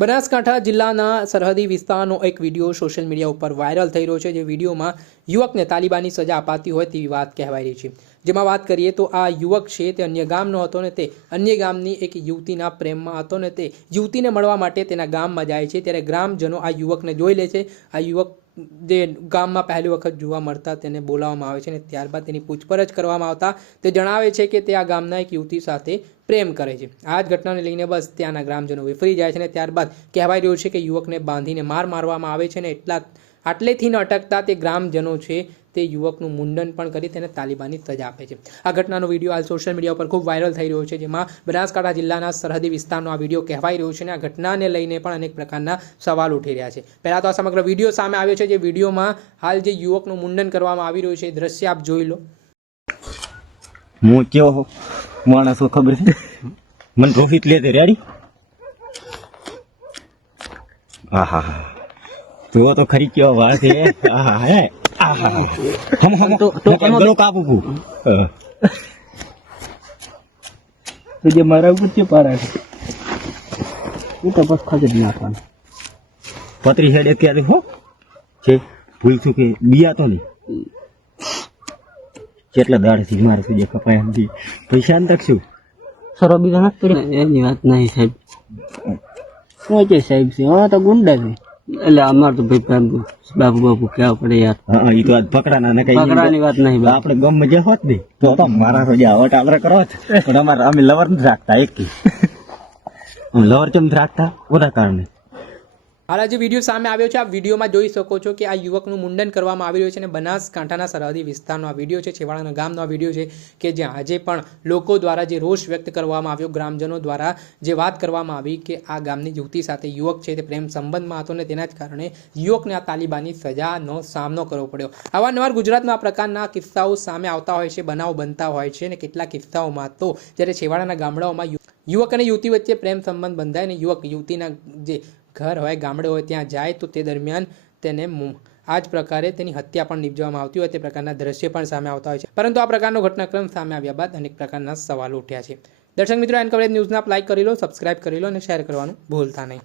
બનાસકાંઠા જિલ્લાના સરહદી વિસ્તારનો એક વિડીયો સોશિયલ મીડિયા ઉપર વાયરલ થઈ રહ્યો છે, જે વિડીયોમાં યુવકને તાલિબાની સજા અપાતી હોય તેવી વાત કહેવાઈ રહી છે। જેમાં વાત કરીએ તો આ યુવક છે તે અન્ય ગામનો હતો ને તે અન્ય ગામની એક યુવતીના પ્રેમમાં હતો ને તે યુવતીને મળવા માટે તેના ગામમાં જાય છે। ત્યારે ગ્રામજનો આ યુવકને જોઈ લે છે। આ યુવક જે ગામમાં પહેલી વખત જોવા મળતા તેને બોલાવવામાં આવે છે અને ત્યારબાદ તેની પૂછપરછ કરવામાં આવતા તે જણાવે છે કે તે આ ગામના એક યુવતી સાથે પ્રેમ કરે છે। આ જ ઘટનાને લઈને બસ ત્યાંના ગ્રામજનો વિફરી જાય છે અને ત્યારબાદ કહેવાય રહ્યું છે કે યુવકને બાંધીને મારવામાં આવે છે અને આટલેથી ન અટકતા તે ગ્રામજનો છે તે યુવકનું મુંડન પણ કરી તેને તાલિબાની સજા આપે છે। આ ઘટનાનો વિડીયો હાલ સોશિયલ મીડિયા ઉપર ખૂબ વાયરલ થઈ રહ્યો છે, જેમાં બનાસકાંઠા જિલ્લાના સરહદી વિસ્તારનો આ વિડીયો કહેવાઈ રહ્યો છે અને આ ઘટનાને લઈને પણ અનેક પ્રકારના સવાલ ઉઠી રહ્યા છે। પહેલાં તો આ સમગ્ર વિડીયો સામે આવ્યો છે, જે વિડીયોમાં હાલ જે યુવકનું મુંડન કરવામાં આવી રહ્યું છે દ્રશ્ય આપ જોઈ લો। હું કેવો માણસ ખબર છે મને ટ્રોફી લે તે રેડી આહા તો ખરી કેવો વાત છે આહા હે આહા હમ તો ગળો કાપું तुझे मारा कुछ पारा तो बस खा के नाखવાનું પતરી હેડે ક્યારે હો છે ભૂલ છું કે બિયા તો નહીં કેટલા દાડથી મારે સુધી કપાય એમ પૈસા ન રાખશું સરો બીજા નથી પડ્યા એની વાત નહીં સાહેબ શું છે સાહેબ છે હા તો ગુંડા છે એટલે અમાર તો ભાઈ બાપુ કેવા પડે યાર હા એ તો આજ પકડાના ને કઈ પકડાની વાત નહીં આપણે ગમ જે હોત ને તો મારા તો જાવટ આલરે કરો પણ અમારે અમે લવર નથી રાખતા એક લવર કેમ રાખતા ઓના કારણે હાલ આ જે વિડીયો સામે આવ્યો છે, આ વિડીયોમાં જોઈ શકો છો કે આ યુવકનું મુંડન કરવામાં આવી રહ્યું છે અને બનાસકાંઠાના સરહદી વિસ્તારનો આ વિડીયો છે, છેવાડાના ગામનો આ વિડીયો છે કે જ્યાં આજે પણ લોકો દ્વારા જે રોષ વ્યક્ત કરવામાં આવ્યો, ગ્રામજનો દ્વારા જે વાત કરવામાં આવી કે આ ગામની યુવતી સાથે યુવક છે તે પ્રેમ સંબંધમાં હતો ને તેના જ કારણે યુવકને આ તાલિબાની સજાનો સામનો કરવો પડ્યો। અવારનવાર ગુજરાતમાં આ પ્રકારના કિસ્સાઓ સામે આવતા હોય છે, બનાવ બનતા હોય છે અને કેટલાક કિસ્સાઓમાં તો જ્યારે છેવાડાના ગામડાઓમાં યુવક અને યુવતી વચ્ચે પ્રેમ સંબંધ બંધાય અને યુવક યુવતીના જે ઘર હોય ગામડે હોય ત્યાં જાય તો તે દરમિયાન તેને આ જ પ્રકારે તેની હત્યા પણ નિપજવામાં આવતી હોય તે પ્રકારના દ્રશ્ય પણ સામે આવતા હોય છે। પરંતુ આ પ્રકારનો ઘટનાક્રમ સામે આવ્યા બાદ અનેક પ્રકારના સવાલો ઉઠ્યા છે। દર્શક મિત્રો, એન કવરેજ ન્યૂઝને આપ લાઈક કરી લો, સબસ્ક્રાઇબ કરી લો અને શેર કરવાનું ભૂલતા નહીં।